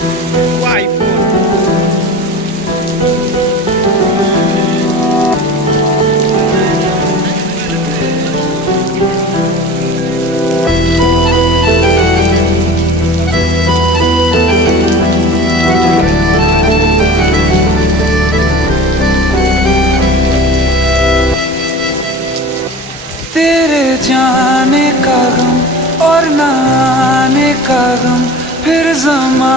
IPhone. तेरे जाने का गम और न आने का गम फिर जमा